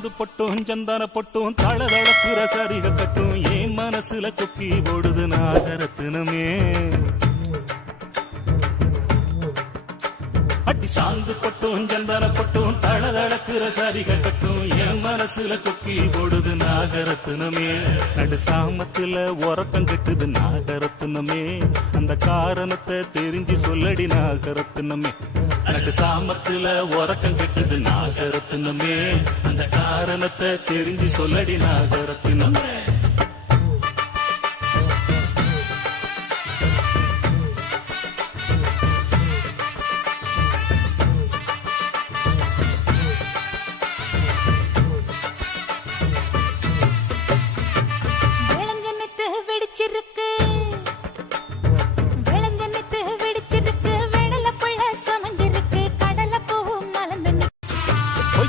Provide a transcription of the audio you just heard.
சாந்து பொட்டும் சந்தன பொட்டும் தளதளக்குற சரிக கட்டும் என் மனசுல கொக்கி போடுது நாகரத்தினமே. அடி சாந்து பொட்டும் சந்தன பொட்டும் தளதளக்குற சரிக கட்டும் என் மனசுல கொக்கி போடுது நாகரத்தினமே. நடு சாமத்துல உறக்கம் கெட்டுது நாகரத்தினமே. அந்த காரணத்தை தெரிஞ்சு சொல்லடி நாகரத்தினமே. நடு சாமத்துல உறக்கம் கெட்டுது நாகரத்தினமே. அந்த காரணத்தை தெரிஞ்சு சொல்லடி நாகரத்தினமே.